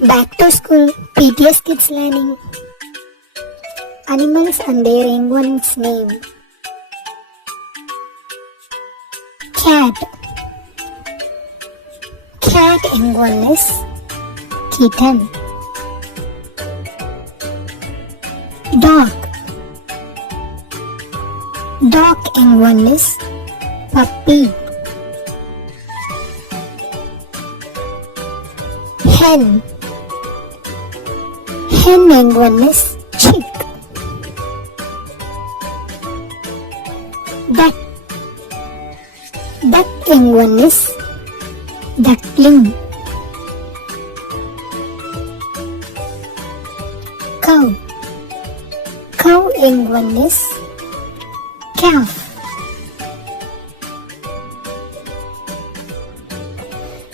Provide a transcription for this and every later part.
Back to school, PTS Kids Learning. Animals and their young one's name. Cat. Cat young one is kitten. Dog. Dog young one is puppy. Hen. Hen young one is chick. Duck. Duck young one is duckling. Cow. Cow young one is calf.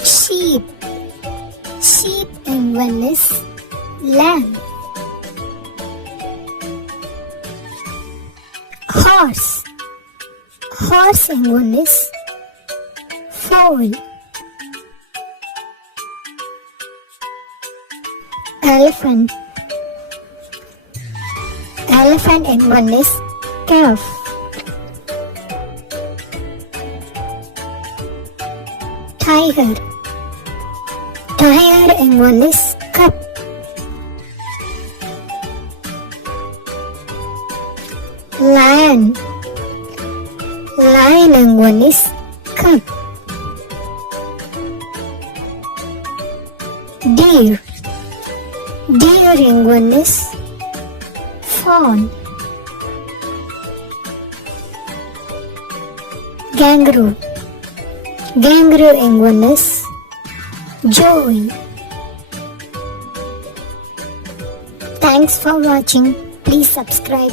Sheep. Sheep young one is lamb. Horse. Horse young one is foal. Elephant. Elephant young one is calf. Tiger. Tiger young one is cub. Lion. Lion young one is cub. Deer. Deer young one is fawn. Kangaroo. Kangaroo young one is joey. Thanks for watching. Please subscribe.